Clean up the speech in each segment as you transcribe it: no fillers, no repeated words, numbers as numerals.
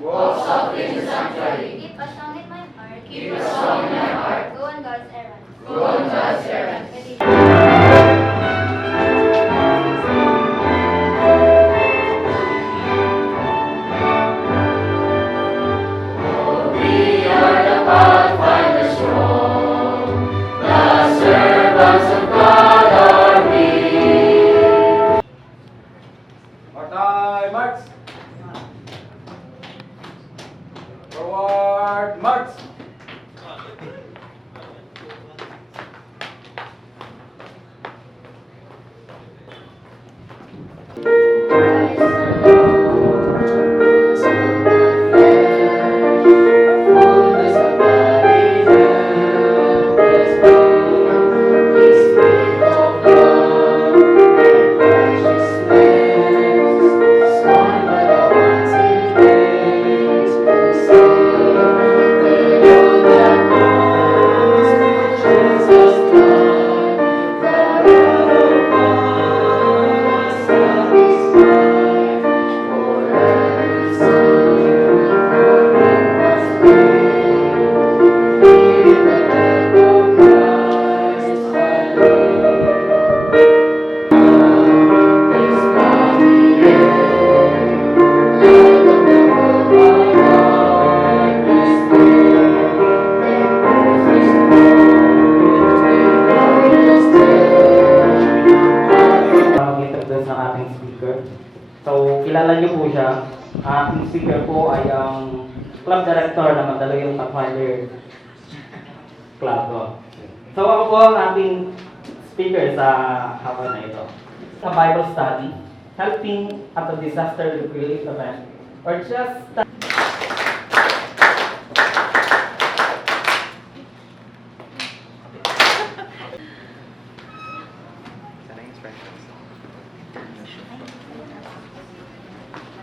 Walk softly in the sanctuary. Keep a song in my heart. Keep a song in my heart. Go on God's errand. Go on God's errand. We are the pathfinders strong, the servants of God are we. March, march. Forward, march. So, kilala niyo po siya. Ang ating speaker po ay ang club director ng Mandaluyong Pathfinder Club. So, ako po ang ating speaker sa hapon na ito. Sa Bible study, helping at a disaster relief event, or just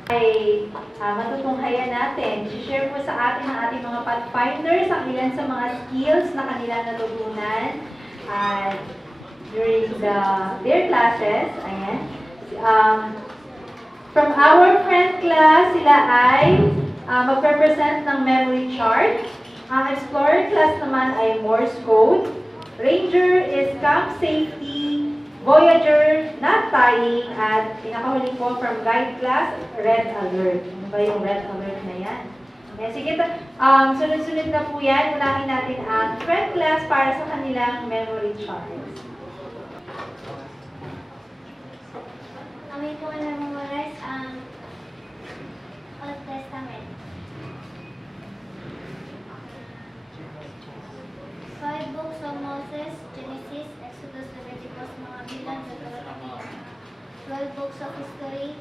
ay matutunghayan natin. I-share po sa atin ng ating mga pathfinders ang ilan sa mga skills na kanilang natutunan during their classes. Ayan. From our friend class, sila ay magpe-present ng memory chart. Ang Explorer class naman ay Morse code. Ranger is camp safety. Voyager, not tying, at pinakahuli po from guide class, red alert. Ano ba yung red alert na yan? Okay, sige, sunod-sunod na po yan. Unahin natin ang friend class para sa kanilang memory charts. Kami po na-memorize ang Old Testament. 5 books of Moses, Genesis, Exodus, Leviticus, mga bilang, Deuteronomy. 12 books of history,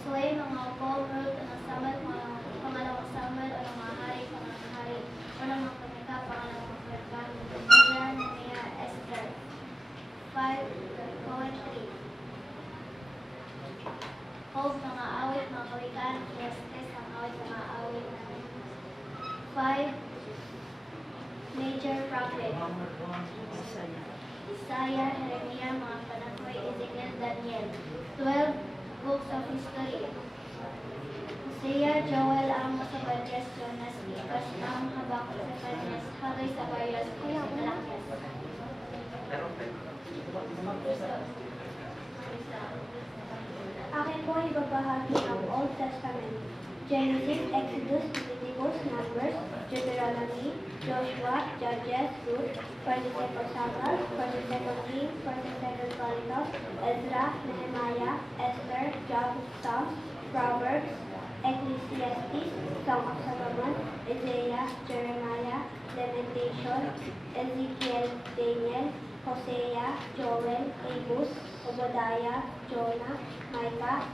Sway, mga upo, Ruth, mga Samuel, mga pangalawang Samuel, o mga hari, pangalawang hari, unang mga Kronika, pangalawang Kronika, Ezra, Nehemiah, Esther. 5 poetry. Job, mga awit, mga kawikaan, Ecclesiastes, mga awit, mga awit. 5 major prophet. Isaiah, Jeremiah, mga panahon, Ezekiel, Daniel. 12 books of history. Hosea, Joel, Amos, Obadiah, Jonas, Micah, Nahum, Habakkuk, Zephaniah, Haggai, Zacharias, Malachias. Akin po ibabahagi ang Old Testament. Genesis, Exodus, Leviticus, Numbers, Deuteronomy, Joshua, Judges, Ruth, 22nd Samuel, 22nd Kings, 22nd Chronicles, Ezra, Nehemiah, Esther, Job, Psalms, Proverbs, Ecclesiastes, Song of Solomon, Isaiah, Jeremiah, Lamentation, Ezekiel, Daniel, Hosea, Joel, Amos, Obadiah, Jonah, Micah,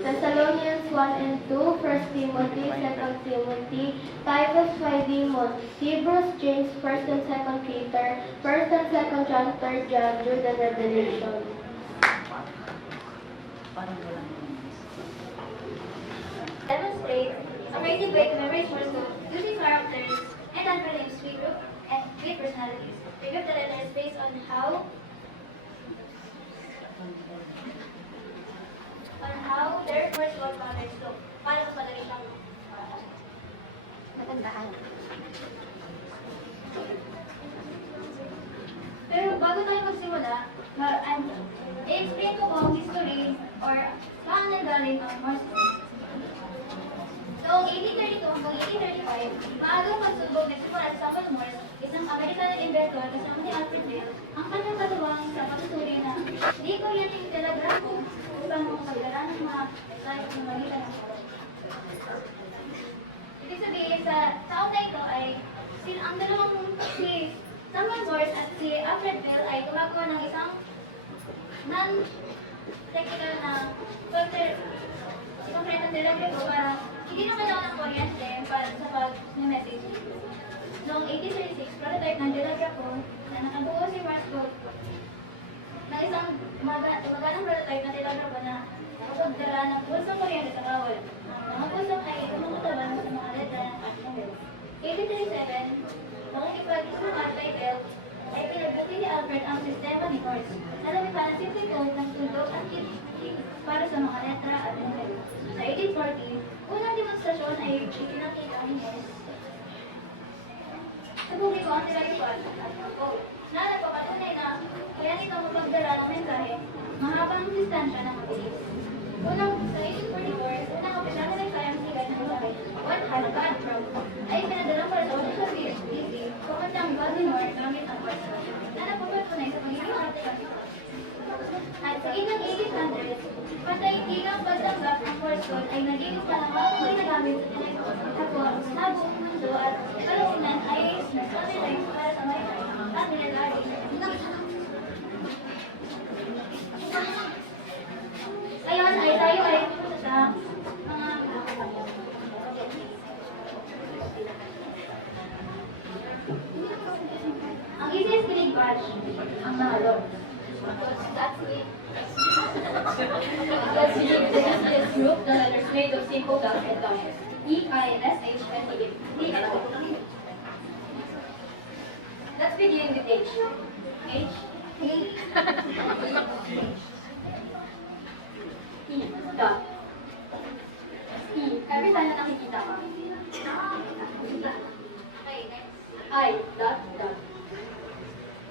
Thessalonians 1 and 2, 1 Timothy, 2 Timothy, Titus, Philemon, Hebrews, James, 1 and 2 Peter, 1 and 2 John, 3 John, Jude, and Revelation. Demonstrate a creative way to memorize Morse code using characters and acronyms with group and with personalities. We group the letters based on how their Morse code patterns to. Para mas madali siyang Matandaan. Pero bago tayo magsimula, i-explain ko po ang history or saan nanggaling ang Morse code. Noong 1832 hanggang 1835, maagang pagsumbong nagsimula si Samuel Morse, isang Amerikanong inventor kasama ni Alfred Bell, ang kanyang katuwang sa pagsusuri na di kuryenteng telegrafo upang makapagdala ng mga mensahe sa magitan ng oras. Ibig sabihin, sa taon na ito ay ang dalawang si Samuel Morse at si Alfred Bell ay gumagawa ng isang non-technical na konkretong telegrafo para hindi na kailangan ng kuryente para sa pag-message. Noong 1836, prototype ng telegrafo na nakabuo si Morse code ng isang maganang prototype na telegrafo na nakapagdala ng pulsong kuryente sa kawal. Ang mga pulsong ay kumakatawan sa mga letra at numbers. 1837, noong ipag-isukat kay Bell, ay pinagbuti ni Albert ang sistema ni Morse na lumipad ng simple code ng tuldok at kitik para sa mga letra at numbers. Sa 1840, unang demonstrasyon ay ipinakita ni Morse sa publiko ang telegraph at ang code na nagpapatunay na kaya nito mapagdala ng mensahe mahabang distansya ng mabilis. Unang sa 1844, unang opisyal na mensahe ang sigat ng mensahe 100 from ay pinadala para sa official DC kumandang Baltimore gamit ang Morse code na nagpapatunay sa pagiging artisan. At sa inang 1800s, patay ilang pagtanggap ng Morse code ay naging isa ng mga ginagamit sa telephone. Tapos, sa buong mundo at kalaunan ay nag-standardize para sa maritime at military. Ngayon ay tayo ay pupunta sa mga ang easiest kilig batch ang nahalog. Let's begin with the easiest group, the letters made of simple dots and dashes. E, I, and S, H, and E, D, and O. Let's begin with H. H, E, E, dot. E, every time na nakikita ka. I, dot, dot.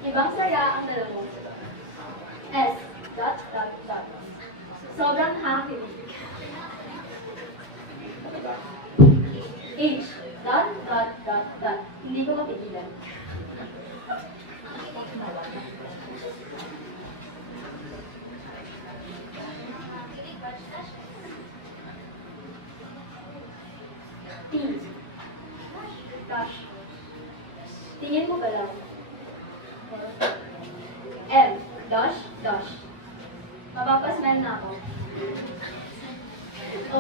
Ibang saya ang dala mo. S, dot, dot, dot. Sobrang happy. H, dot, dot, dot, dot. Hindi ko mapigilan. T, dash. Tingin mo ba lang? M, dash, dash. Mapapasman na ako. O,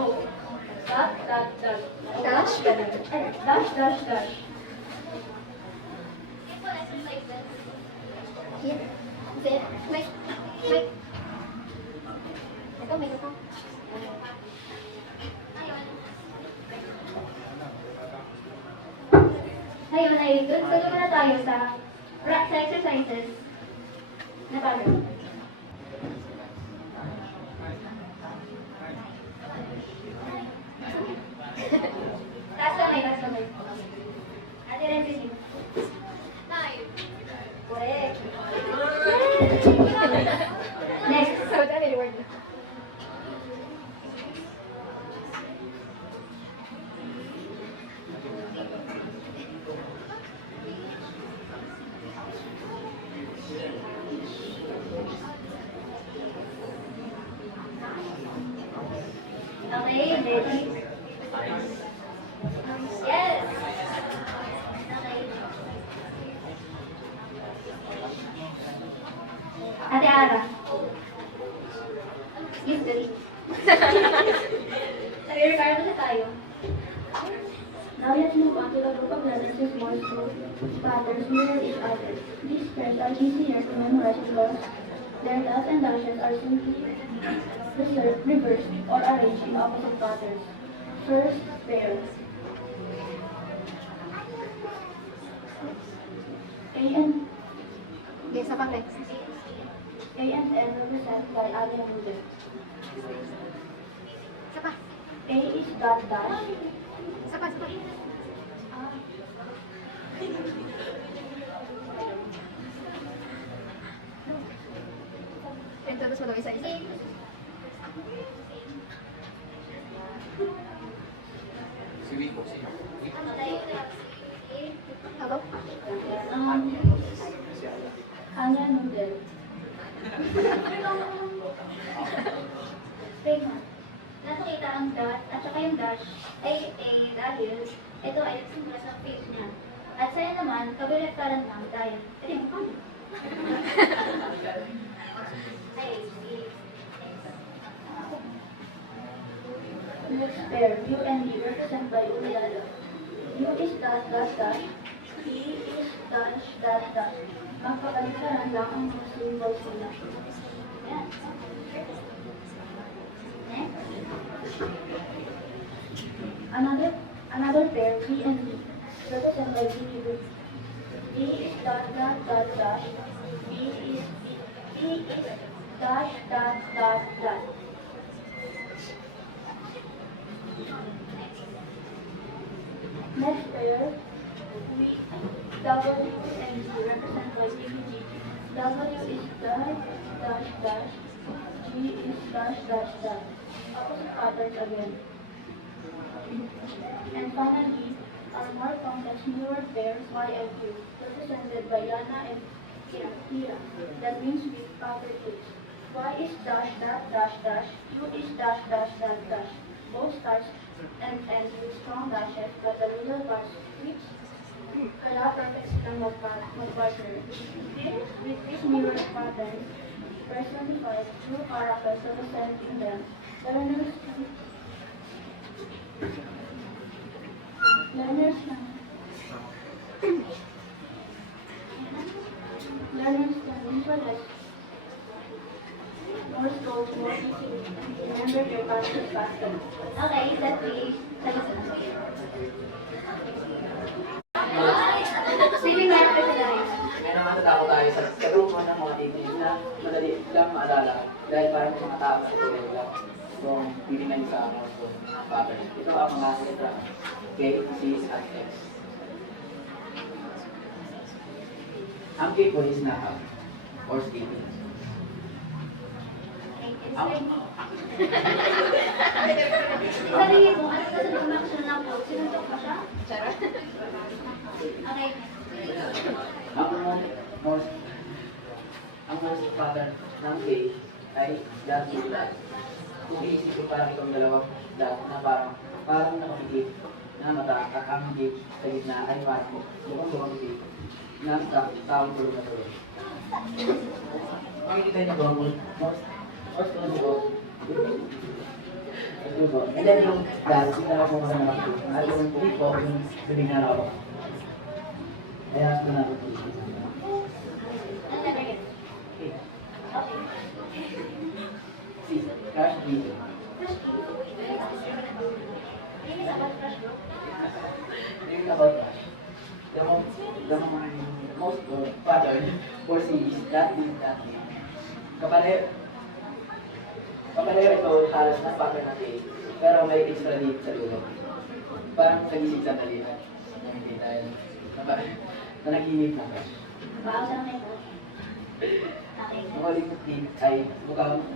dot, dot, dot. Dash? Dash, dash, dash. Wait. Ito, may ito. Ngayon ay tuloy na tayo sa exercises na bago. Taas kamay. Ate Renzi, sige. Correct. Next. So, dami the word. Okay, ready? Yes. Okay. Ate Ara. History. Nag-require na tayo. Now let's move on to the group of letters with Morse code patterns mirror each other. These pairs are easier to memorize because their dots and dashes are simply reversed or arranged in opposite patterns. First pair. A and Yes, sa pang next. A and N represented by adding rooted. A is dot dash. Introduce mo daw isa-isa. Hello? Anya noodle. Wait na. Nakikita ang dot at saka yung dash ay dahil ito ay nagsimula sa page niya. At sa'yo naman, kabilektaran lang dahil ito yung kami. Next pair, U and D represented by Ulilalo. U is dot dash dash. P is dash dash dash. Magpapalisaran lang ang mga symbols nila. Yan. Next. Another pair, V and D, represented by V. D is dot dot dot dash. B is dash dot dot dot. Next pair, W and G represented by G. W is dash dash dash. G is dash dash dash. Opposite patterns again. And finally, our more complex newer pairs Y and Q, represented by Yana and Kira. That means with pattern case. Y is dash dash dash dash. Q is dash dash dash dash. Both starts and ends with strong dashes, but the middle parts fixed. Kaya perfect silang mag-partner. With these mirror patterns, personified true characters representing them. Learners can visualize Morse code more easily and remember their patterns faster. Okay, that page. Sleeping light exercise. May natatakot tayo sa grupo ng mga teachers na madali lang maalala dahil parang mga tao sa ito lang kung titingnan sa mga patterns. Ito ang mga letra K, C, at X. Ang K po is knockout or skipping. Sabihin mo, ano ba sa mga action ng code? Sinuntok pa siya? Charot. Okay. Ang most pattern ng K ay dot to dot. Kung iisip ko parang itong dalawang dot na parang nakapikit na mata at ang higit sa gitna ay parang mukhang pikit na taong tulog na tulog. Makikita niyo ba most tulog ko? And then yung dot, yung nakakuha na ako. At yung hindi po, yung bibig na ako. Kaya ako na ako. I'll never get. Okay. Okay. C, crush B. Crush you. Name is about crush bro. Reading about crush. The most pattern for C is that is that. Kapareho ito halos ng pattern natin, pero may extra deep sa dulo. Parang kagising sa talihan. Hindi tayo na naginip na crush. Baka sa may crush. Okay. Ang huling deep ay mukhang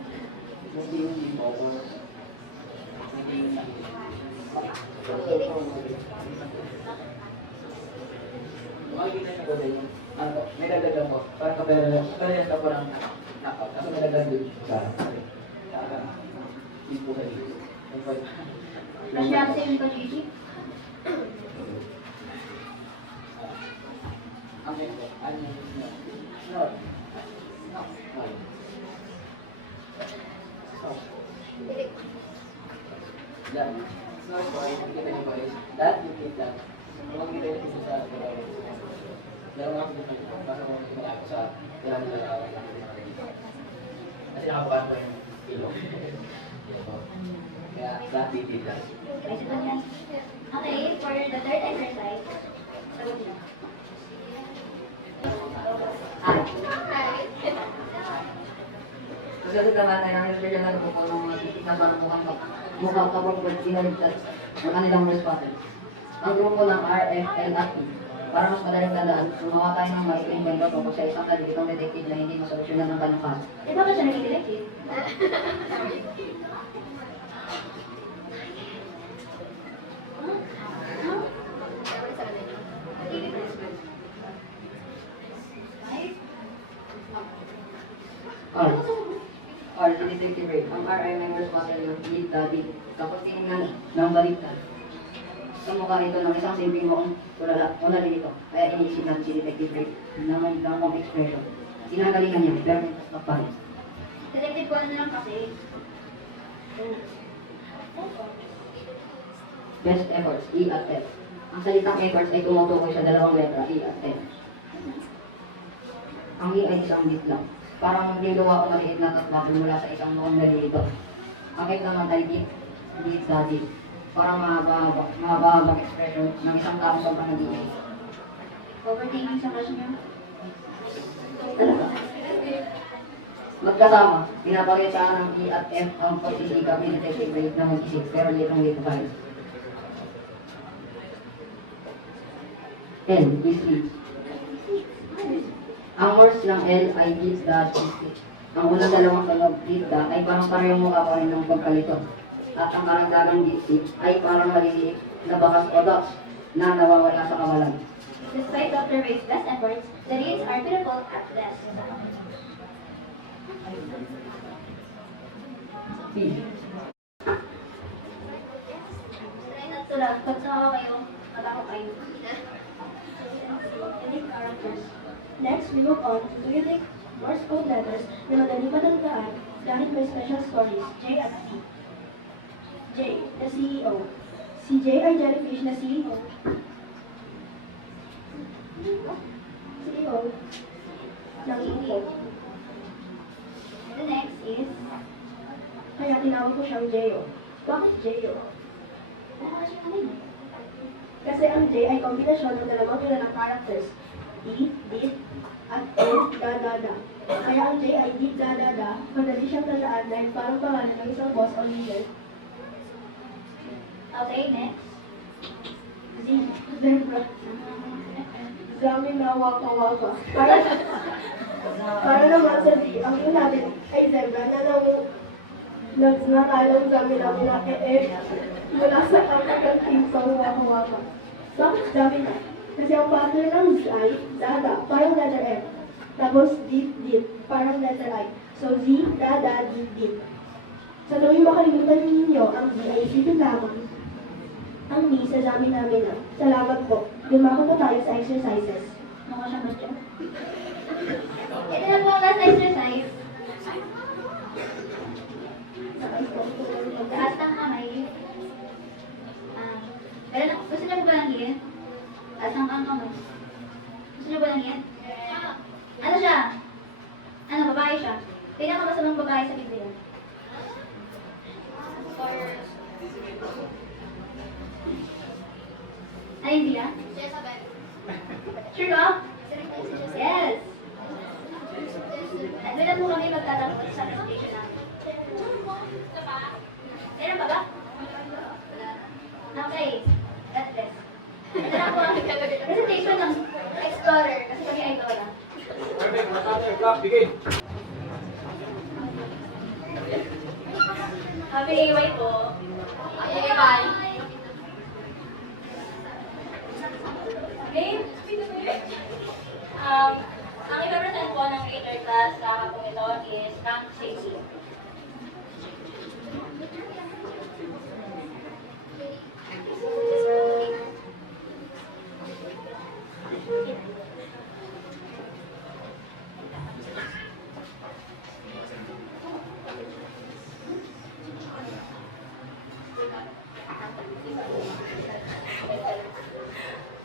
hindi mo o hindi nakikinig. Makikita niyo po din yung may dagdagan po. Parang kapareho ka po ng knockout. Kasi may dagdagan din sa hindi po kayo. Crush natin sa yung Gigi. Ang ito, ano yung snort. Yan. Snort po ay nakikita niyo po is that you keep that. Kung makikita niyo po sa dalawang ako dito po, paano mo makikita ako sa dalawang dalawang. Kasi nakabukan po yung ilong. Kaya that you keep that. Okay, for the third exercise, sagot niyo. Susunod naman ay ang special na grupo ng mga titik na parang mukhang kapag pinaligtas ang kanilang responses. Ang grupo ng RFL at P. Para mas madaling tandaan, gumawa tayo ng maikling kwento tungkol sa isang kalilitong detective na hindi masolusyonan ng kanyang kaso. Eh, bakit siya naging detective? R. R. Si Detective Ray. Ang R ay members model ng lead daddy. Tapos tinignan ng baliktad. Sa mukha nito ng isang simpleng mukhang una dito. Kaya iniisip natin si Detective Ray na may damang expression. Sinagalingan niya, pero may tapos. Detective ko na lang kasi. Best efforts, E at F. Ang salitang efforts ay tumutukoy sa dalawang letra, E at F. Ang E ay isang bit lang. Parang magluluwa o maliit na tatbak mula sa isang mukhang nalilito. Ang F naman ay deep daddy. Parang mahabang expression ng isang tao sa panagiging. Overthinking sa crush niya. Talaga. Magkasama, pinapakita ng E at F ang pagsisikap ni Detective Ray na mag-isip, pero litong lito pa rin. L is lead. Ang words ng L ay lead dash is lead. Ang unang dalawang tunog lead da ay parang parehong mukha pa rin ng pagkalito. At ang karagdagang lead ay parang maliliit na bakas o dots na nawawala sa kawalan. Despite Dr. Ray's best efforts, the reads are pitiful at best. P. Try not to laugh. Pag sumama kayo, matakot kayo. Unique characters. Next, we move on to unique Morse code letters na madali matandaan dahil may special stories, J at C. J, the CEO. Si J ay jellyfish na CEO. CEO ng UFO. The next is, Kaya tinawag ko siyang J.O. Bakit J.O.? Kasi ang J ay kombinasyon ng dalawang kilalang characters, D, dit, at O, da. Kaya ang J ay dit, da. Madali siyang tandaan dahil parang pangalan ng isang boss o leader. okay, next. Z, zebra. Zami na waka. Para naman sa Z, ang yun natin ay zebra na nakalang zami namin na mula sa African team sa waka. Bakit zami na? Kasi ang partner ng Z ay dada, parang letter M. Tapos dit, parang letter I. So Z, dada, dit. Sa tuwing makalimutan ninyo ang Z ay isipin lamang ang ni sa zami namin na. Salamat po. Dumako na tayo sa exercises. Mukha siyang gusto. Ito na po ang last exercise. Taas ng kamay. Gusto niyo ba lang yan? Taas ng kamay. Gusto niyo ba lang yan? Ano siya? Ano, babae siya? Pinakamasamang babae sa Biblia. Ay, hindi ah? Sure ka? Yes! Doon na po kami magtatapos sa presentation namin. Meron pa ba? Okay. God bless. Ito na po ang presentation ng Explorer. Kasi kami ay Lola. Happy AY po. Happy AY. Okay? Ang i-represent po ng 8th class sa hapong ito is Camp Safety.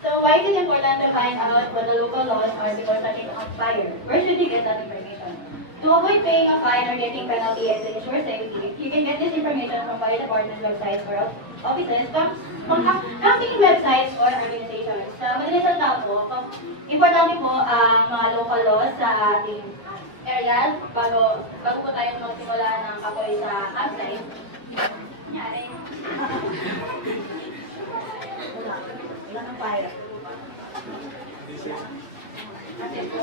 So why is it important to find out what the local laws are before starting to fire? Where should you get that information? To avoid paying a fine or getting penalty and to ensure safety, you can get this information from fire department websites or offices, camping websites or organizations. Sa madalas ang tao po, importante po ang mga local laws sa ating aerial bago po tayo magsimula ng apoy sa campsite. Nangyari. Wala nang fire. Kasi po,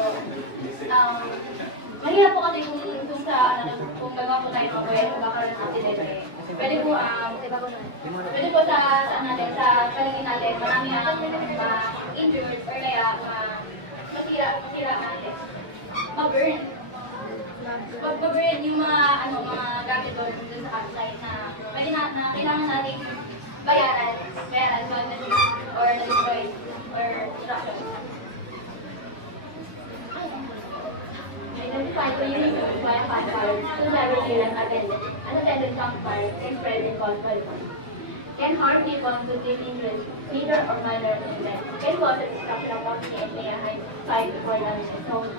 mahirap po kasi kung sa, kung gagawa po tayo ng apoy, kung baka ng accident eh. Pwede po, pwede po sa paligid natin, marami ang ma-injured or kaya masira natin. Ma-burn. Mag-burn yung mga gamit doon sa campsite na pwede na kailangan natin bayaran or na-destroy or destruction. Identify ko yung reason why a campfire to never be unattended campfire can spread and cause poison. Can harm people to deep injuries, major or minor events. Can cause the destruction of property and may fight before damage. So,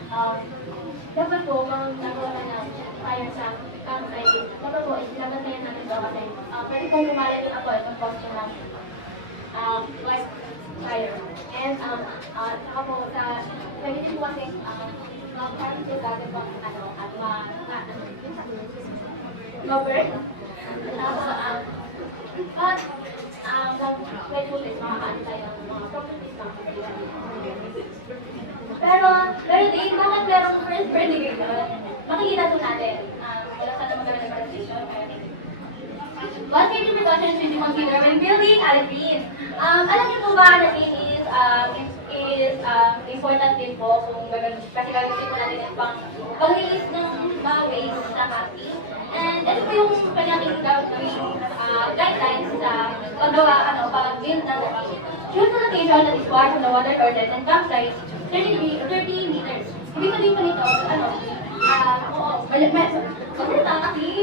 dapat po, kung nagawa na fire sa campsite, dapat po, ilabantayan natin ito kasi pwede pong lumalit yung apoy kung cause yung like fire. And, saka po, pwede din po kasi, parang po dati po, mag-burn. But, pwede po din makakaano tayo ng mga properties ng pero din, bakit merong first prediction? Makikita po natin. Wala sana magkaroon ng presentation. What safety precautions should you consider when building a latrine? Alam niyo po ba na latrine is important din po kung kasi gagawin po natin yung pang-release ng mga waste sa camping. And ito po yung kanyang gagawin guidelines sa pag-build ng latrine. Choose a location that is far from the water sources and campsites 30 meters. Ibig sabihin po nito,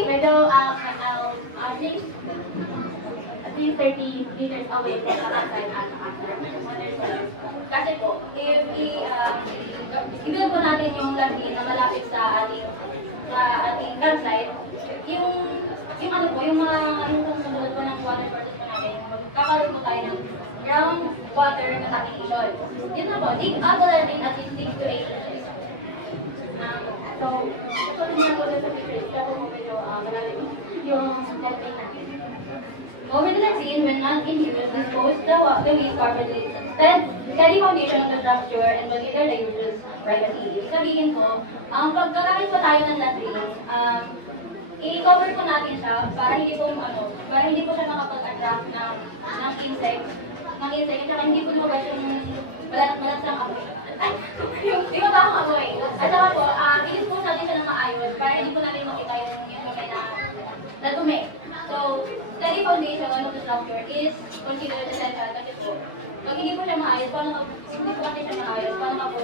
medyo, at least 30 meters away from the campsite at after. Kasi po, if i-build po natin yung latrine na malapit sa ating campsite, yung susunod po ng water sources po natin, magkakaroon po tayo ng groundwater contamination. Yun na po, dig up the latrine at least 6 to 8 inches. So rin po sa picture, sila po medyo malalim yung latrine natin. Over the latrine, when not in use, dispose the waste properly. Steady foundation of the structure and consider the uses privacy. Sabihin ko, pagkagamit po tayo ng latrine, i-cover po natin siya para hindi po siya makapag-attract ng insects, at saka hindi po lumabas yung balat ng apoy. Ay, di ba akong apoy? At saka po, i-dispose natin siya ng maayos para hindi po natin makita yung kamay na dumi. So, steady foundation of the structure is considered essential kasi po, pag hindi po siya maayos, paano ka po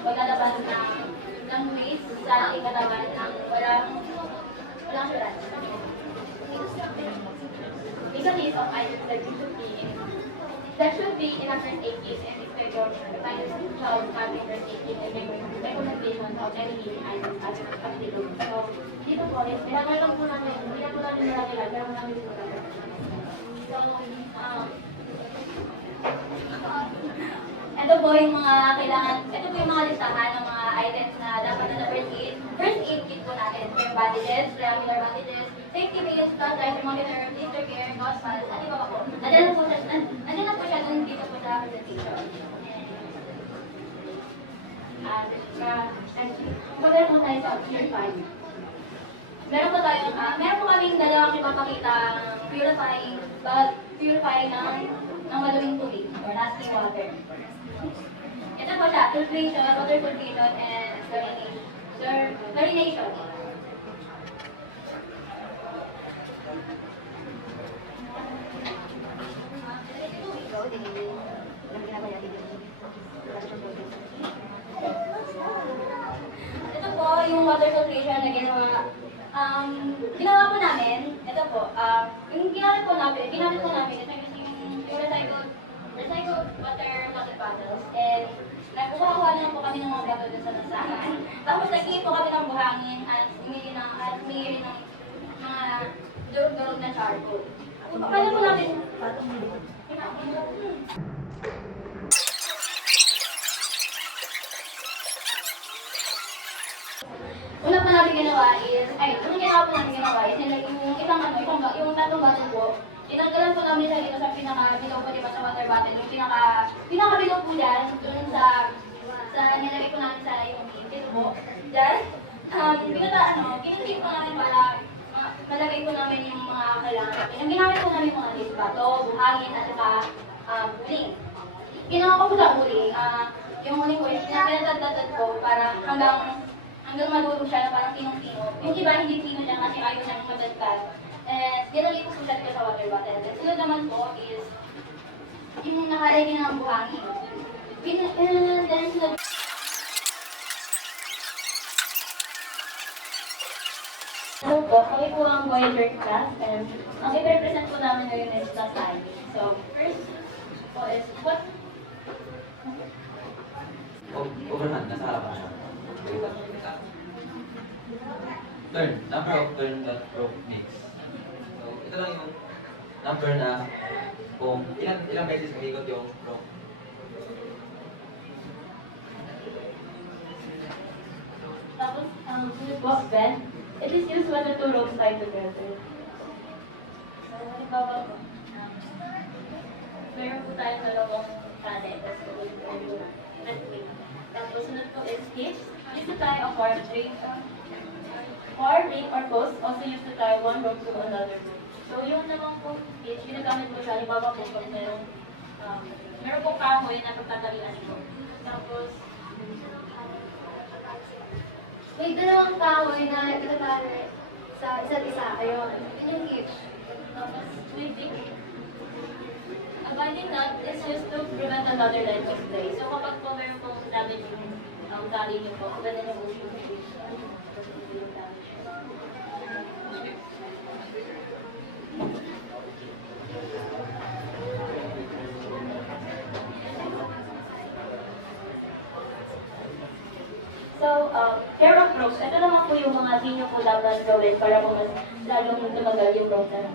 maglalabas ng waste sa ating katawan ng walang surat. It's a list of items that should be in a first aid kit and inspector child having first aid kit and recommendations of any healing items as applicable. So, dito po, nilagay lang po natin, hindi na po natin nilagay, pero namin dito po. So, ito po yung mga listahan ng mga items na dapat na first aid kit po natin. May bandages, regular bandages, safety belts, flashlight, thermometer, blister care, gauze pads, at iba pa po. Nandiyan na po siya dun dito po sa presentation. Pagkala po tayo sa option 5. Meron po kaming dalawang ipapakita purifying ng maluming tubig or nasty water. Ito po siya, filtration, water filtration, and chlorination. Ito po yung water filtration na ginawa po namin. Ito po, yung ginamit po namin, ito yung recycled water bottles. And nagkuha lang po kami ng mga bato dun sa nasahan. Tapos nag-iip po kami ng buhangin at humingi ng mga durog-durog na charcoal. Paano po namin? namin ginawa is, yung ginawa po namin ginawa is, yung tatlong bottle po, tinanggalan po namin siya dito sa pinaka-bilaw po, diba, sa water bottle, yung pinaka-bilaw po dyan, dun sa nilagay po namin sa yung dito po, dyan. Kinunting po namin para malagay po namin yung mga kailangan natin. Yung ginamit po namin mga list bato, buhangin, at saka uling. Ginawa ko po sa uling, yung uling ko is pinatadadad ko para hanggang maluto siya na parang tinong-tino. Yung iba hindi tino niya kasi ayaw niyang madagdag. And ginagay ko po siya dito sa water bottle. Then sunod naman po is yung nakalagay ng buhangin. Then sunod Hello po, kami po ang Voyager class and ang i-represent po namin ngayon is the science. So, first po is what? Overhand, nasa harapan siya. Turn, number of turn that rope makes. So, ito lang yung number na kung ilang beses umiikot yung rope. Tapos, sunod po, bend. It is used when the two ropes tie together. So, halimbawa po, meron po tayong dalawang tali, tapos po yung thread. Tapos, sunod po is hitch. Used to tie a cord ring or post, also used to tie one rope to another rope. So, yung naman po hitch, ginagamit po siya, halimbawa po pag meron po kahoy na pagtatalian po. Tapos, May dalawang kahoy na itatali sa isa't isa. Ayun. Yun yung hitch. tapos sweeping. A binding knot is used to prevent another line of play. So kapag po meron pong damage yung tali niyo po, pwede niyo po yung switch. So, care of ropes, ito naman po yung mga di nyo po dapat gawin para po mas lalong tumagal yung rope na.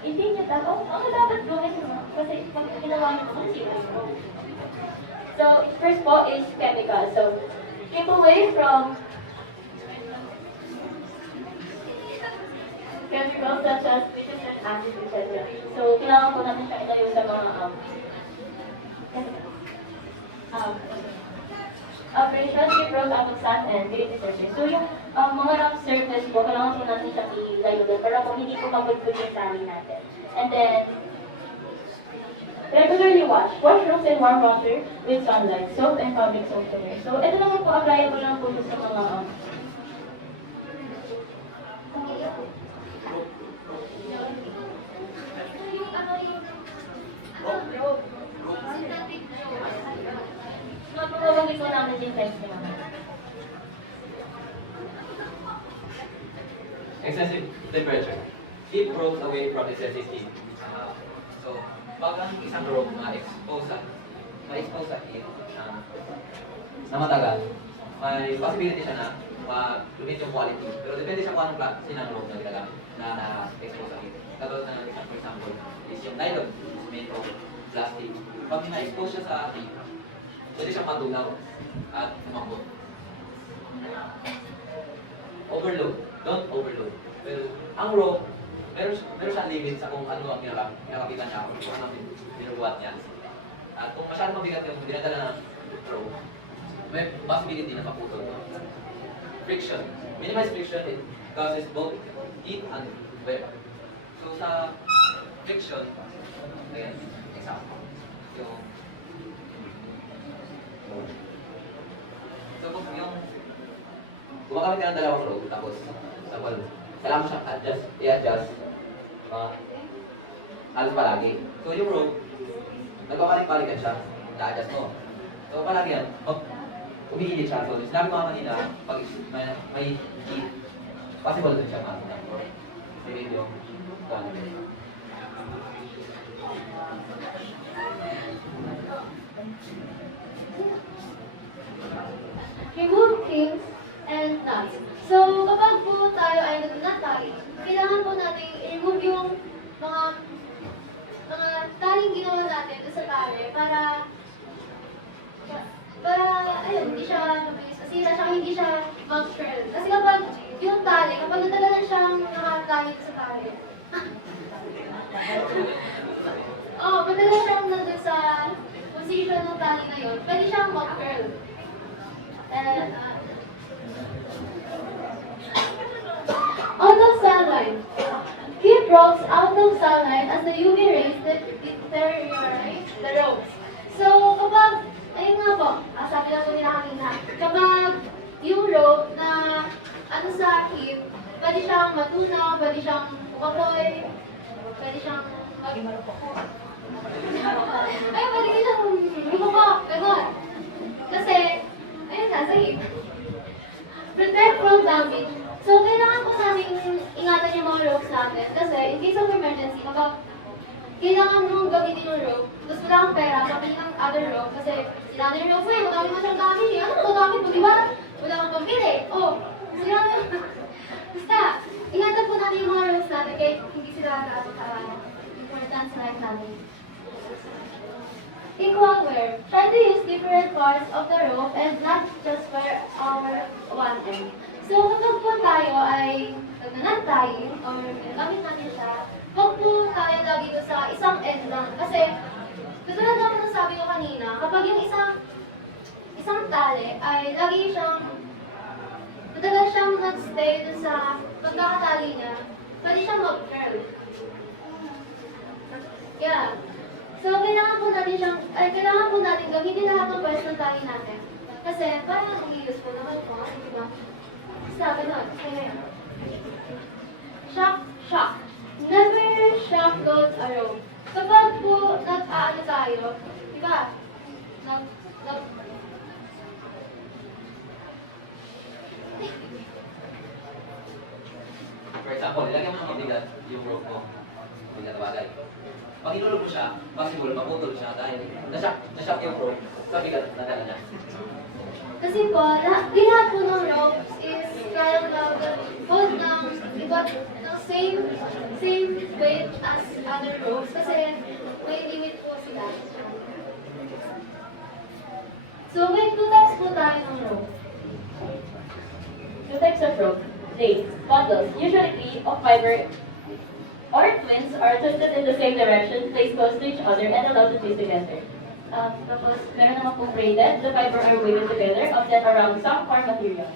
Hindi nyo dapat, ang dapat gawin mo, kasi pag ginawa nyo po, masira yung rope. So, first po is chemical. So, keep away from chemicals such as bitters and acids, etc. So, kailangan po natin siya ilayo sa mga abrasion, keep road out of sand and gritty surface. So yung mga rough surface po, kailangan po natin siya ilayo doon para po hindi po mapagpud yung tali natin. And then, regularly wash. Wash ropes in warm water with sunlight, soap, and fabric softener. So ito naman po, applicable lang po sa mga Magpapawagin po namin yung fence ni Mama. Excessive temperature. Keep ropes away from excessive heat. So, pag ang isang rope ma-expose sa heat na matagal, may possibility siya na ma-lumit yung quality. Pero depende siya kung anong klase ng rope na ginagamit na na-expose sa heat. Katulad ng isang, for example, is yung nylon, is made of plastic. Pag na-expose siya sa heat, pwede siyang matulaw at umambot. Overload. Don't overload. Well, ang rope, meron siyang limit sa kung ano ang pinakapitan niya, kung ano ang binubuhat niya. At kung masyadong mabigat yung dinadala ng rope, may possibility na maputol ito. Friction. Minimize friction, it causes both heat and wear. So sa friction, ayan, example. Yung so kung yung gumagamit ka ng dalawang rope, tapos kailangan mo siyang i-adjust halos palagi. So yung rope, nagpapalik-palikan siya, na-adjust mo. So palagi yan, umiinit siya. So sinabi ko nga kanina, pag may heat, possible din siya makita. Maybe yung Remove pins and nuts. So, kapag po tayo ay nag-natay, kailangan po natin i-remove yung mga taling ginawa natin sa tali para ayun, hindi siya masira siya, hindi siya mag-curl. Kasi kapag yung tali, kapag nadala siyang nakatali sa tali. Madala siyang nandun sa position ng tali na yun, pwede siyang mag-curl. Out of sunlight. Keep rocks out of sunlight as the UV rays that deteriorate the ropes. So, kapag, ayun nga po, sabi lang po nila kanina, kapag yung rope na ano sa heat, pwede siyang matunaw, pwede siyang umapoy, pwede siyang ay, pwede siyang lumabak, gano'n. Kasi, ayun nga, sa heat. Protect from damage. So, kailangan po namin ingatan yung mga ropes natin. Kasi, in case of emergency, kapag kailangan mong gamitin yung rope, tapos wala kang pera, kapili ng other rope, kasi sila na yung rope mo eh, madami mo siyang gamit eh. Ano mo gamit mo, di ba? Wala kang pambili. Sila na yung... Basta, ingatan po natin yung mga ropes natin, kahit hindi sila important sa life natin. Equal wear. Try to use different parts of the rope and not just wear our one end. So, kapag po tayo ay nagnanantay or gamit natin siya, huwag po tayo lagi doon sa isang end lang. Kasi, katulad naman ng sabi ko kanina, kapag yung isang tali ay lagi siyang, matagal siyang nag-stay doon sa pagkakatali niya, pwede siyang mag-curl. Yeah. So, kailangan po natin gamitin lahat ng parts ng tali natin. Kasi, parang useful naman po, di ba? Sabi nun, kaya yun. Shock. Never shock load a rope. Kapag po nag-aano tayo, di ba? For example, ilagyan mo ng mabigat yung rope mo. Hindi na bagay. Pag inulog mo siya, possible maputol siya dahil na-shock yung rope sa bigat na dala niya. Kasi po, di lahat po ng ropes is kaya hold ng, iba, ng same weight as other ropes kasi may limit po sila. So, may two types po tayo ng rope. Two types of rope. They, bundles, usually made of fiber or twins, are twisted in the same direction, placed close to each other, and allowed to twist together. Tapos, meron naman pong braided, the fiber are weighted together, often around some core material.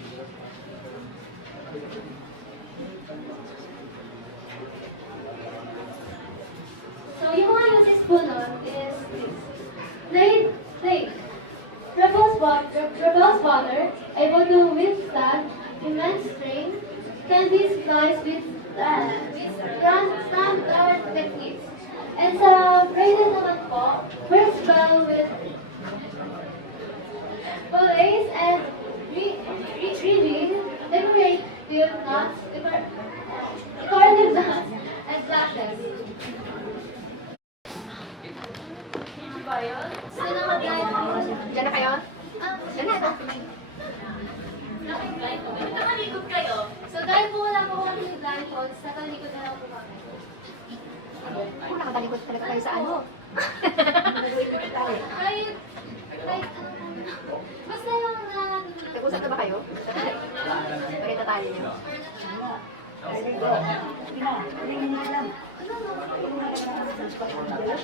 So, yung mga uses po nun is this. Blade. Repels water, able to withstand immense strain, can be spliced with standard techniques. And sa braided naman po, works well with pulleys and rigging, decorative knots, decorative knots, and flashes. Sino na mag-live? Diyan na kayo? Diyan na. Nakalikod kayo. So dahil po wala po kami blindfolds, nakalikod na lang po kami. Ako nakatalikod talaga kayo sa ano? Kahit, basta yung Nag-usap na ba kayo? Pakita tayo niyo.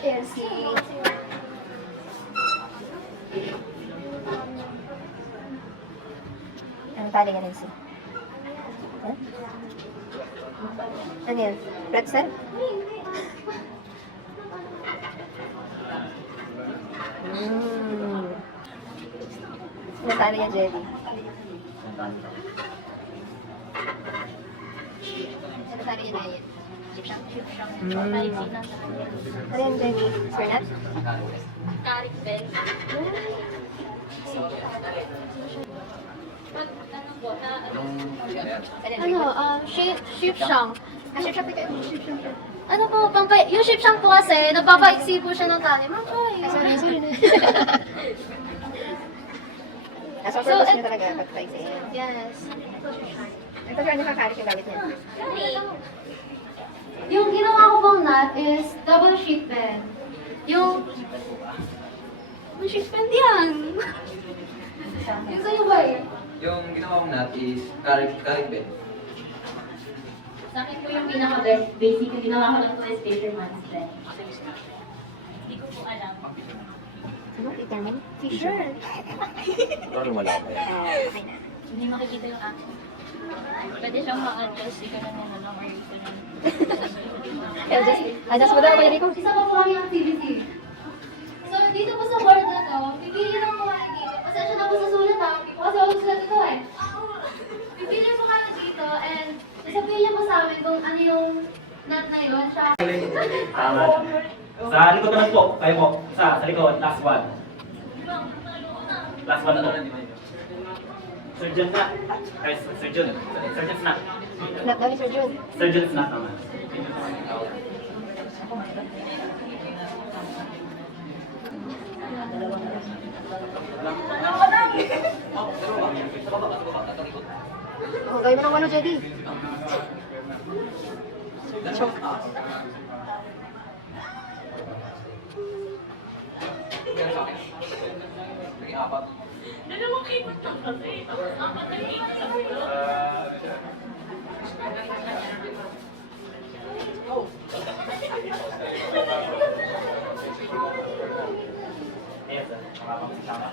Chelsea. Ang tali nga rin siya. Huh? Ano yun? Pretzel? Ang tali nga jelly. Ano tali nga yan? Chipsang. Ano yung jelly? Sernat? Karik bell. shipshang. Ship-shop ito. Ano po, yung shipshang po kasi, napapaiksi po siya ng tali. Sorry na. Nasa So, purpose niya talaga pag-paiksi. Yes. Ito siya nakakarik yung gamit niya. Yung ginawa ko pong knot is double sheet bend. Yung sheet bend yan. Yung sa'yo ba eh? Yung ginawa kong knot is carrick bed. Sa akin po yung pinaka-basic, yung ginawa ko lang po is fisherman's friend. Hindi ko po alam. Hindi makikita yung action. Pwede siyang ma-adjust, ikaw na nila lang or ikaw na Adjust mo daw, Kuya Rico. Isa pa po kami activity. So, dito po sa board na to, pipili lang po kami dito. Pasensya na po sa sulat ha, hindi po kasi ako sulat ito eh. Pipili po kami dito and isabihin niyo po sa amin kung ano yung nut na yun. Siya. Tama. Sa likod naman po, kayo po. Sa likod, last one. Last one na to. Surgeon na. Ay, surgeon. Surgeon's na. Nat daw ni Sir Jun. Surgeon's na naman. Oh, gawin mo ng ano, JD. Naging apat. Yes, makakapagsama.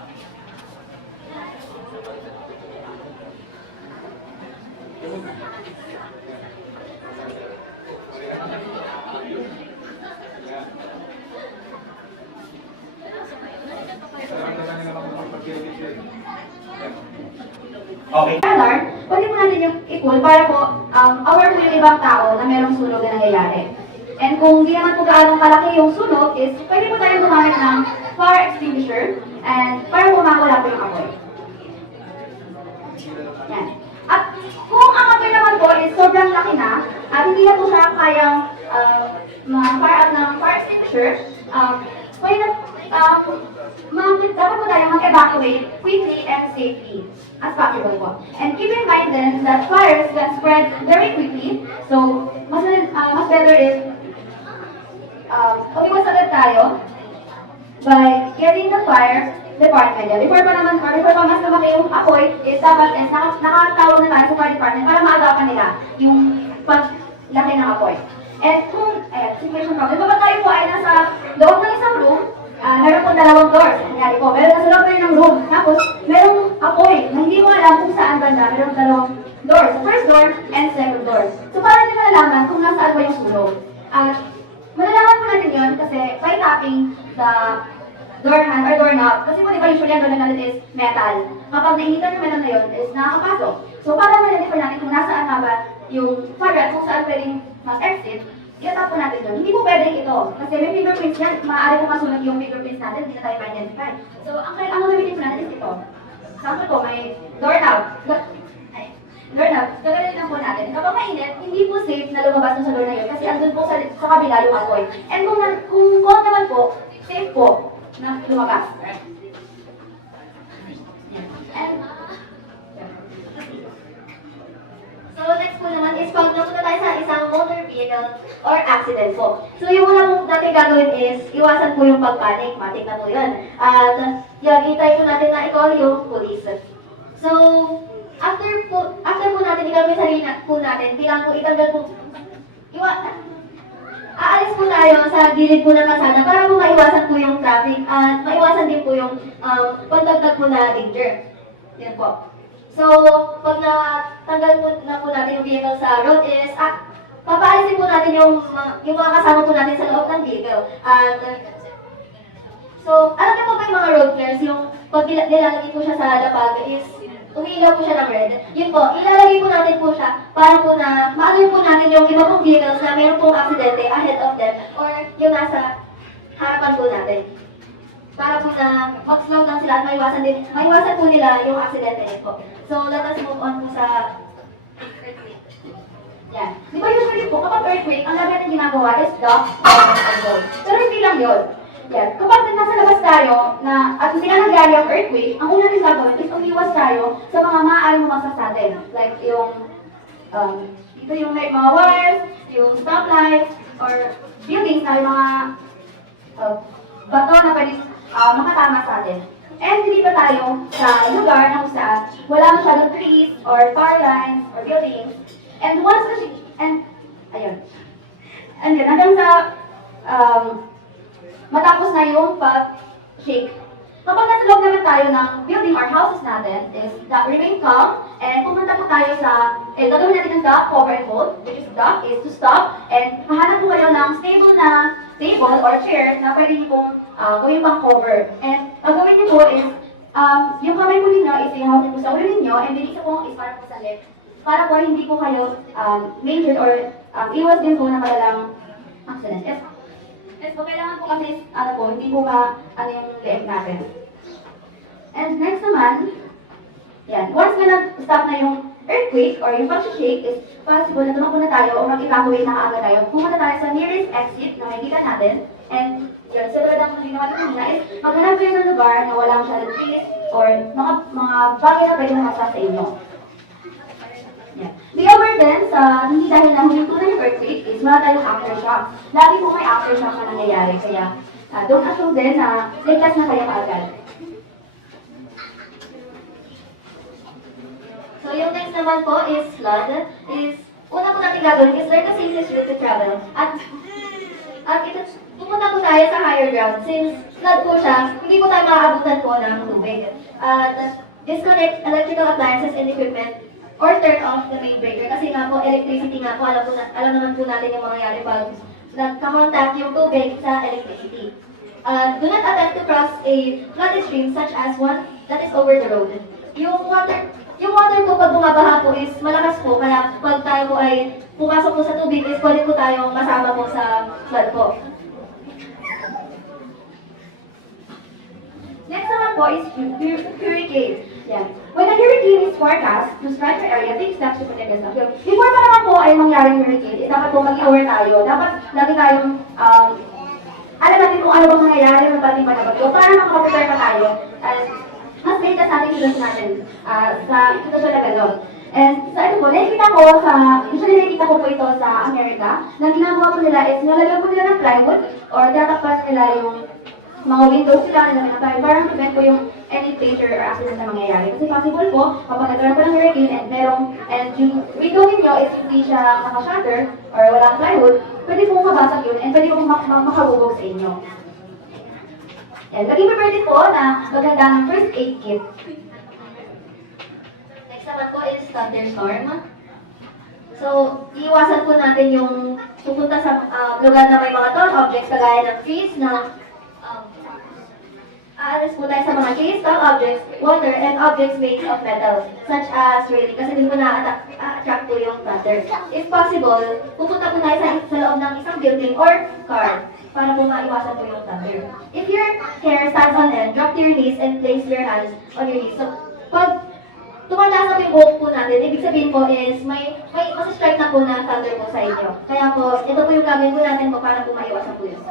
Okay. Alarm, pwede po natin yung i-pull para po aware po yung ibang tao na merong sunog na nangyayari. And kung di naman po gaano kalaki yung sunog is, pwede po tayong gumamit ng fire extinguisher and para po mawala po yung apoy. Yan. At kung ang apoy naman po is sobrang laki na at hindi na po siya kayang ma-fire out ng fire extinguisher, pwede na, dapat po tayo mag-evacuate quickly and safely as possible po. And keep in mind then that fires can spread very quickly. So, mas better if umiwas agad tayo by getting the fire department. Before pa mas lumaki yung apoy, is dapat nakatawag na tayo sa fire department para maagapan nila yung paglaki ng apoy. And kung, situation problem, kapag tayo po ay nasa loob ng isang room, meron po dalawang doors. Nangyari po, meron nasa loob ng room. Tapos, merong apoy na hindi mo alam kung saan banda. Meron dalawang doors. First door and second door. So, para din malalaman kung nasaan ba yung sunog. At, malalaman po natin yun kasi by tapping the door hand or doorknob. Kasi po, di ba usually ang doorknob natin is metal. Kapag nainitan yung metal na yun, is nakakapasok. So, para malalaman natin kung nasaan nga ba yung fire at kung saan pwedeng mag-exit, i-tap po natin doon. Hindi po pwedeng ito. Kasi may fingerprints yan. Maaari po masunog yung fingerprints natin. Hindi na tayo ma-identify. So, ang gamitin po natin is ito. Sample po, may doorknob. Doorknob. Gagawin lang po natin. Kapag mainit, hindi po safe na lumabas sa door na yun. Kasi andun po sa kabila yung apoy. And kung cold naman po, safe po na lumabas. And so, next po naman is pag napunta tayo sa isang motor vehicle or accident po. So, yung una po natin gagawin is iwasan po yung pagpanik. Matik na po yun. At itry po natin na i-call yung police. So, after po natin i-calm yung sarili po natin, bilang po itanggal po, aalis po tayo sa gilid po ng kalsada para po maiwasan po yung traffic at maiwasan din po yung pagdagdag po na danger. Yan po. So, pag natanggal po na po natin yung vehicle sa road is, papaalisin po natin yung mga kasama po natin sa loob ng vehicle. At, so, alam niyo po ba yung mga road flares, yung pag nilalagay po siya sa lapag is, umiilaw po siya ng red. Yun po, ilalagay po natin po siya para po na ma-alert po natin yung iba pong vehicles na mayroon pong aksidente ahead of them or yung nasa harapan po natin. Para po na mag-slow down sila at maiwasan po nila yung aksidente din po. So, let us move on po sa earthquake. Yan. Di ba usually po, kapag earthquake, ang lagi natin ginagawa is duck and roll. Pero hindi lang yun. Yan. Kapag nasa labas tayo at hindi na nangyari ang earthquake, ang una natin gagawin is umiwas tayo sa mga maaaring bumagsak sa atin. Like yung, ito yung may mga wires, yung stoplights, or buildings na yung mga bato na pwede makatama sa atin. And hindi pa tayo sa lugar na kung saan wala masyadong trees or power lines or buildings. And Ayun. And then, hanggang sa matapos na yung pag-shake. Kapag nasa loob naman tayo ng building or houses natin, is remain calm, and pumunta po tayo sa, gagawin natin ng duck, cover and hold, which is duck is to stop, and hahanap po kayo ng stable na table or chair na pwede niyo pong gawin pang cover. And ang gawin niyo po is, yung kamay po ninyo is ihawak po sa ulo ninyo, and din isa po is para po sa left. Para po hindi po kayo injured or iwas din po na malalang accident. Yes po, kailangan po kasi, hindi po yung leeg natin. And next naman, yan, once na nag-stop na yung earthquake or yung pag-shake, is possible na tumakbo na tayo o mag-evacuate na kaagad tayo. Pumunta tayo sa nearest exit na makikita natin. And yun, sa tulad ng ginawa natin kanina is maghanap kayo ng lugar na walang shallow trees or mga bagay na pwede makasa sa inyo. Yeah. Be aware din sa hindi dahil na huminto na yung earthquake is wala tayong aftershock. Lagi po may aftershock na nangyayari. Kaya don't assume din na ligtas na kayo kaagad. So yung next naman po is flood. Una po natin gagawin is learn the safest route to travel. At pupunta po tayo sa higher ground. Since flood po siya, hindi po tayo maaabutan po ng tubig. Disconnect electrical appliances and equipment or turn off the main breaker. Kasi nga po, electricity nga po, alam naman po natin yung mangyayari pag nagka-contact yung tubig sa electricity. Do not attempt to cross a flooded stream such as one that is over the road. Yung water po pag bumabaha po is malakas po, kaya pag tayo po ay pumasok po sa tubig is pwede po tayong masama po sa flood po. Next naman po is hurricane. Yan. When a hurricane is forecast to strike your area, take steps to protect yourself. So, before pa naman po ay mangyari yung hurricane, dapat po maging aware tayo. Dapat lagi tayong alam natin kung ano bang mangyayari ng ating panabagyo para makaprepare pa tayo. Mas maintas natin yung natin sa sitwasyon na gano'n. And sa ito po, usually nakikita ko po ito sa Amerika, na ginagawa po nila is nalagyan po nila ng plywood or tinatakpan nila yung mga windows sila nila pinatay para prevent po yung any danger or accident na mangyayari. Kasi possible po, kapag nagkaroon po ng hurricane and yung window ninyo is hindi siya naka-shutter or walang plywood, pwede po mabasag yun and pwede po makahubog sa inyo. Yan, laging prepared din po na maganda ng first aid kit. Next naman po is thunderstorm. So, iiwasan po natin yung pupunta sa lugar na may mga tall objects kagaya ng trees na aalis po tayo sa mga trees, tall objects, water, and objects made of metal, such as railing, kasi hindi po na-attract po yung thunder. If possible, pupunta po tayo sa loob ng isang building or car para po maiwasan po yung thunder. If your hair stands on end, drop to your knees and place your hands on your knees. So, pag tumataas na yung buhok po natin, ibig sabihin po is may strike na po na thunder po sa inyo. Kaya po, ito po yung gagawin po natin po para po maiwasan po yun.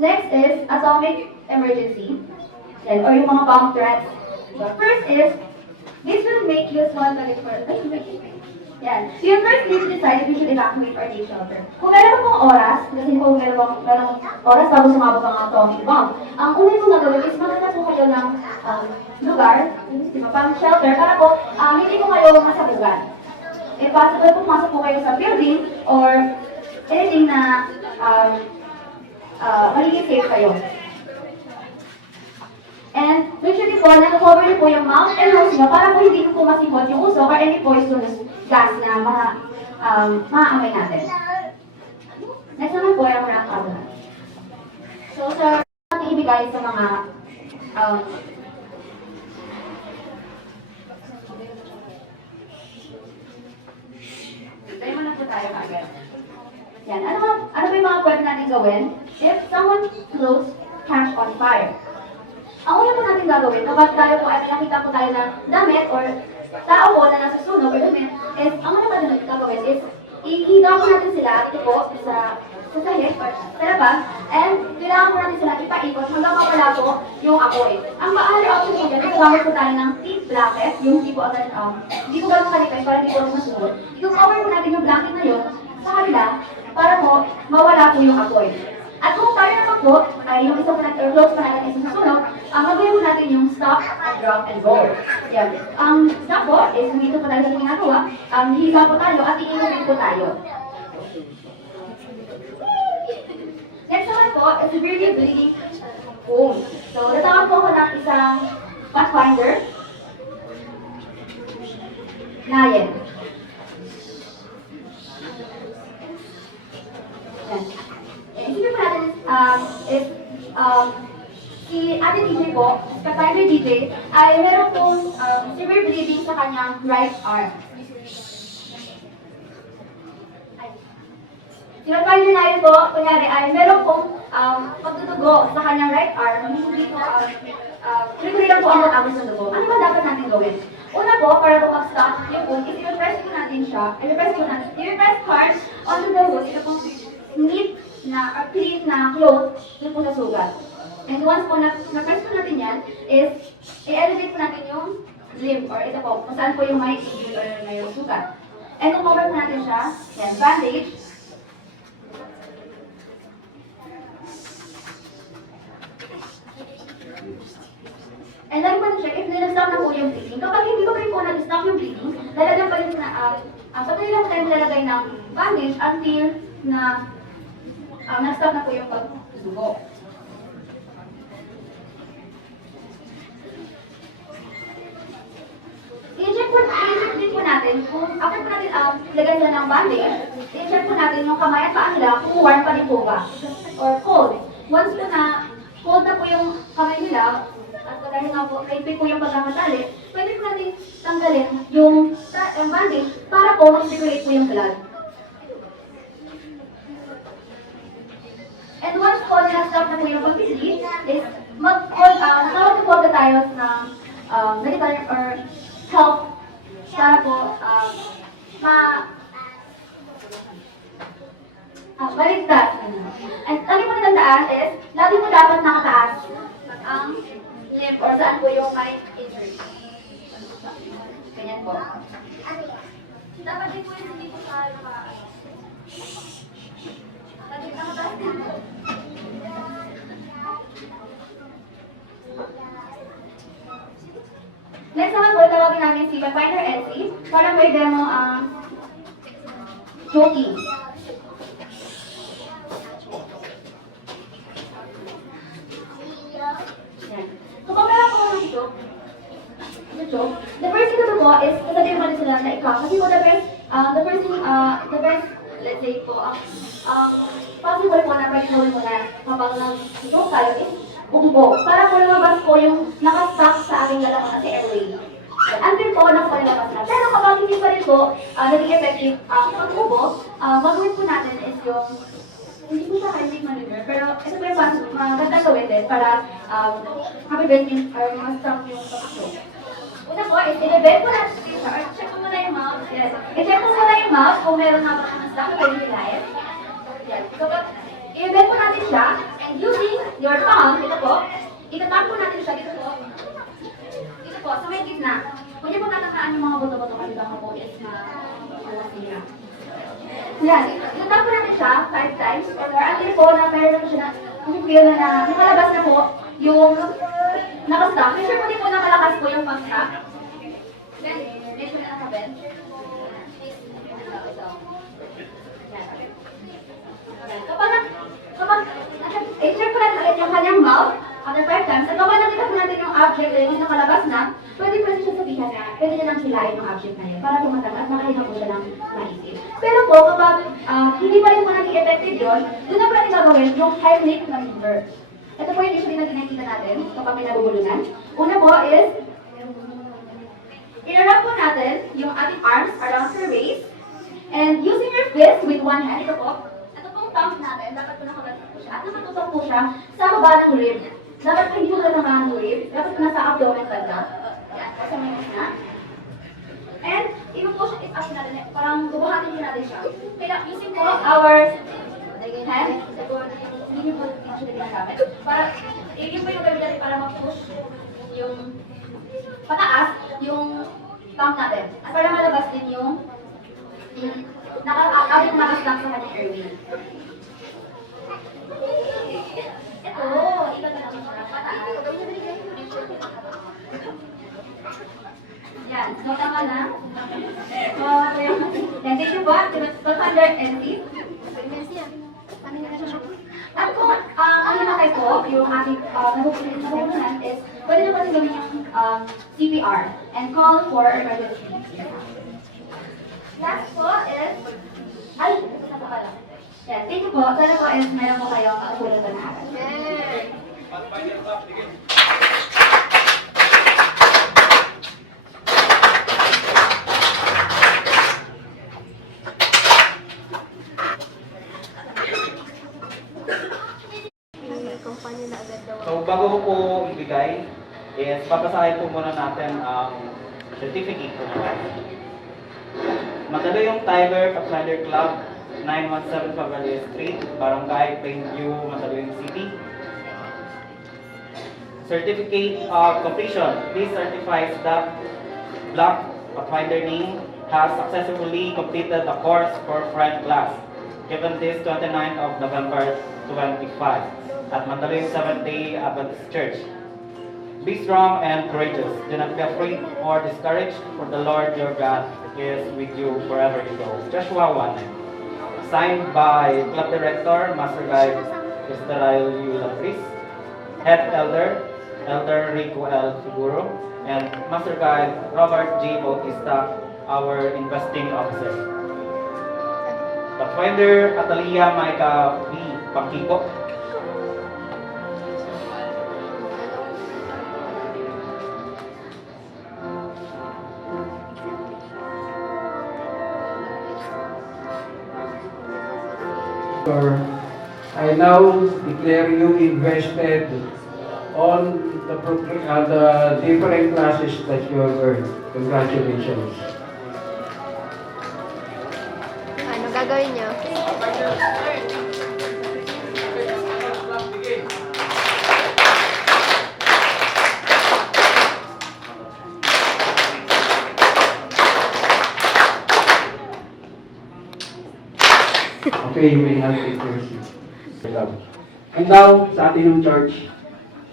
Next is atomic emergency, or yung mga bomb threats. So first is, this will make you small yan. Yung first is to decide if you should evacuate or take shelter. Kung meron pa pong oras, kasi kung meron oras bago sumabog ang atomic bomb, ang una yung gagawin is maghanap po kayo ng lugar, pang shelter, para po hindi po kayo masabugan. If possible, pumasok po kayo sa building or anything na magiging safe kayo. And make sure din po na cover niyo po yung mouth and nose niyo para po hindi po masipot yung usok or any poisonous gas na maaamoy natin. Next naman po yung rank out. So, sa ating ibigay sa mga tayo muna po tayo agad. Yan. Ano ba yung mga pwede natin gawin if someone's clothes catch on fire? Ang una po natin gagawin, kapag tayo po ay nakita po tayo ng damit or tao po na nasusunog or damit, is ang una po natin gagawin is ihigaw po natin sila ito po sa sahig or sa labas, and kailangan po natin sila ipaikot hanggang mawala po yung apoy. Ang maaari option po dyan, gagamit po tayo ng thick blanket, yung hindi po agad, hindi po gano'ng kalipay para hindi po masunog. I-cover po natin yung blanket na yun sa kanila para po mawala po yung apoy. At kung tayo naman po, ay yung isa po natin, or close pa natin is susunod, gagawin po natin yung stop, drop, and roll. Yan. Ang stop po is dito po tayo sa ginagawa, hihiga po tayo at iinumin po tayo. Next naman po, is severely bleeding wound. So, natawag po ako ng isang pathfinder. Nayen. Yan. Isipin po natin is si Ate DJ po, Pathfinder DJ, ay meron pong severe bleeding sa kanyang right arm. Si Pathfinder na yun po, kunyari, ay meron pong pagtutugo sa kanyang right arm, hindi po, tuloy-tuloy lang po ang matapos ng dugo. Ano ba dapat natin gawin? Una po, para po mag-stop yung wound, i-press po natin siya, i-press hard onto the wound, ito pong neat na, or clean na cloth, yun po sa sugat. And once po na-press po natin yan, is, i-elevate po natin yung limb, or ito po, kung saan po yung may injury or may sugat. And kung cover po natin siya, yan, bandage, and lagi pa rin check if nag-stop na po yung bleeding. Kapag hindi pa rin po nag-stop yung bleeding, lalagyan pa rin na, patuloy lang po tayo nilalagay ng bandage until na nag-stop na po yung pagdugo. I-check din po natin kung after po natin lagyan nila ng bandage, i-check po natin yung kamay at paa nila kung warm pa rin po ba or cold. Once po na cold na po yung kamay nila, at dahil nga po, kaipit po yung pagkamatali, pwede po natin tanggalin yung bandage para po mag-circulate po yung blood. And once po na-stop na po yung pag-bleed, is natawag po tayo ng medical or help para po baligtad. And lagi po natandaan is, lagi po dapat nakataas ang limb or saan po yung may injury. Ganyan po. Dapat din po yung hindi po sa lagi nakataas din po. Next naman po, tawagin namin si Pathfinder Elsie para may demo ang choking. Yan. So, kung meron po ng choke, the first thing na po is, sasabihin mo din sila na ikaw. Kasi po the best, let's say po, possible po na pwede mo na kapag nag-choke tayo is bumbo. Para po lumabas po yung nakastock sa ating lalaman na si airway. Until po, nakapalabas na. Pero kapag hindi pa rin po naging effective ang pagbubo, gagawin po natin is yung, hindi po siya hindi maneuver, pero ito po yung magandang gawin din para ma-prevent yung, or ma-stop yung pag-choke. Una po, i-bend po natin siya, or check po muna yung mouth. Yes. I-check po muna yung mouth kung meron na mga stock na pwede hilahin. Yes. Kapag i-bend po natin siya, and using your thumb, ito po, itatap po natin siya dito po. Ito po, sa may gitna. Huwag niyo po tatakaan yung mga buto-buto kasi baka po is masira. Yan. Itatap po natin siya 5 times, or until po na meron siya na, feel na nakalabas na po yung nakastock. Make sure po din po na malakas po yung pag-stock. Then, make sure na nakabend. Kapag i-check po natin ulit yung kanyang mouth after 5 times, at kapag nakita po natin yung object na yung nakalabas na, pwede po natin siya sabihan na pwede niya nang hilahin yung object na yun para pumatang at makahinga po siya ng maisip. Pero po, kapag hindi pa rin po naging effective yun, doon na po natin gagawin yung high neck maneuver. Ito po yung usually na ginakita natin kapag may nabubulunan. Una po is, i-wrap po natin yung ating arms around her waist, and using your fist with one hand, ito po, thumb natin, dapat po nakabatik po siya. At nakatutok po siya sa baba ng rib. Dapat po hindi po sa baba ng rib. Dapat po nasa abdomen banda. Yan, sa may gitna. And, iba po siya, it-up natin. Parang bubuhatin din natin siya. Kaya, using po our hand, hindi po siya ginagamit. Para, yun po yung gawin natin para ma-push yung pataas, yung thumb natin. At para malabas din yung nakastang sa kanyang airway. Yan, so tama na. Yan, thank you po, Commander NC. At kung ano na kayo po, yung ating nabubunan is, pwede na pwede gawin yung CPR and call for emergency. Last po is, ay, ito na pala. Yan, thank you po. Sana po is meron po kayong kakulat na agad. So bago ko po ibigay, is babasahin po muna natin ang certificate po natin. Mandaluyong Tiger Pathfinder Club, 917 Favelia Street, Barangay Plainview, Mandaluyong City. Certificate of completion. This certifies that Black Pathfinder name has successfully completed the course for Friend class, given this 29th of November 25 at Mandaluyong Seventh-day Adventist Church. Be strong and courageous. Do not be afraid or discouraged, for the Lord your God is with you wherever you go. Joshua 1. Signed by Club Director, Master Guide Israel U. Lapris, Head Elder, Elder Rico L. Figuro, and Master Guide Robert G. Bautista, our investing officer. Pathfinder Atalia Maika B. Pangkiko. I now declare you invested on the different classes that you have earned. Congratulations. Ano gagawin niyo? Okay, you may have it first. And now, sa atin yung church,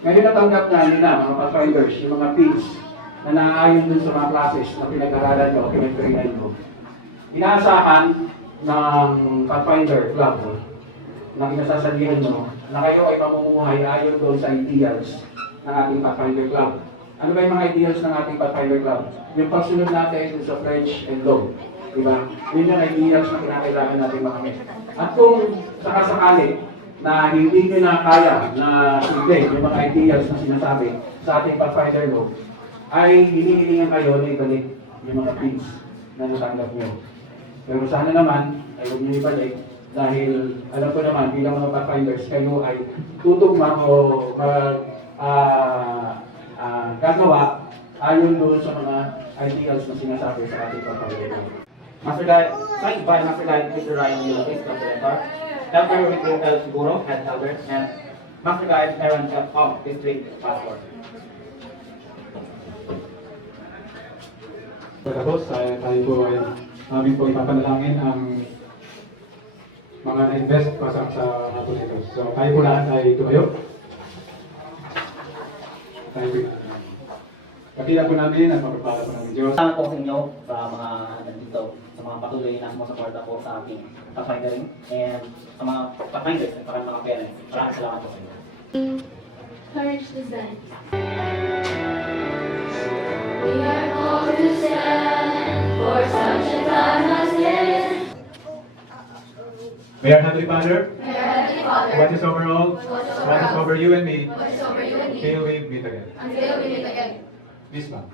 ngayon natanggap namin na mga Pathfinders, yung mga fees na naaayon dun sa mga classes na pinag-aralan nyo o pinag-trainan nyo. Inaasahan ng Pathfinder Club na inasasabihan nyo na kayo ay mamumuhay ayon doon sa ideals ng ating Pathfinder Club. Ano ba yung mga ideals ng ating Pathfinder Club? Yung pagsunod natin sa pledge and law. Diba? Yun yung ideals na kinakailangan natin makamit. At kung sakasakali na hindi nyo na kaya na sundin yung mga ideals na sinasabi sa ating Pathfinder law, ay hinihilingan kayo na ibalik yung mga fees na natanggap nyo. Pero sana naman ay huwag nyo ibalik dahil alam ko naman bilang mga Pathfinders kayo ay tutugma o gagawa ayon doon sa mga ideals na sinasabi sa ating Pathfinder law. Master Guide, signed by Master Guide Peter Ryan Milapis, Club Director, Elder Rico L. Figuro, Head Elder, and Master Guide Aaron F. Ong, District Passport. Pagkatapos, tayo po ay namin po ipapanalangin ang mga na-invest pasang sa hapon ito. So, tayo po lahat ay tumayo. Tayo po. Pakita po namin at mapapala po namin Diyos. Salamat po sa inyo sa mga nandito, sa mga patuloy na sumusuporta po sa ating Pathfindering, and sa mga Pathfinders at sa mga parents. Maraming salamat po sa inyo. Courage to stand. We are called to stand for such a time as this. May our Heavenly Father, Dear Heavenly Father, what is over all, what is over you and me, what is over you and me, till we meet again. until we meet again. Peace, man.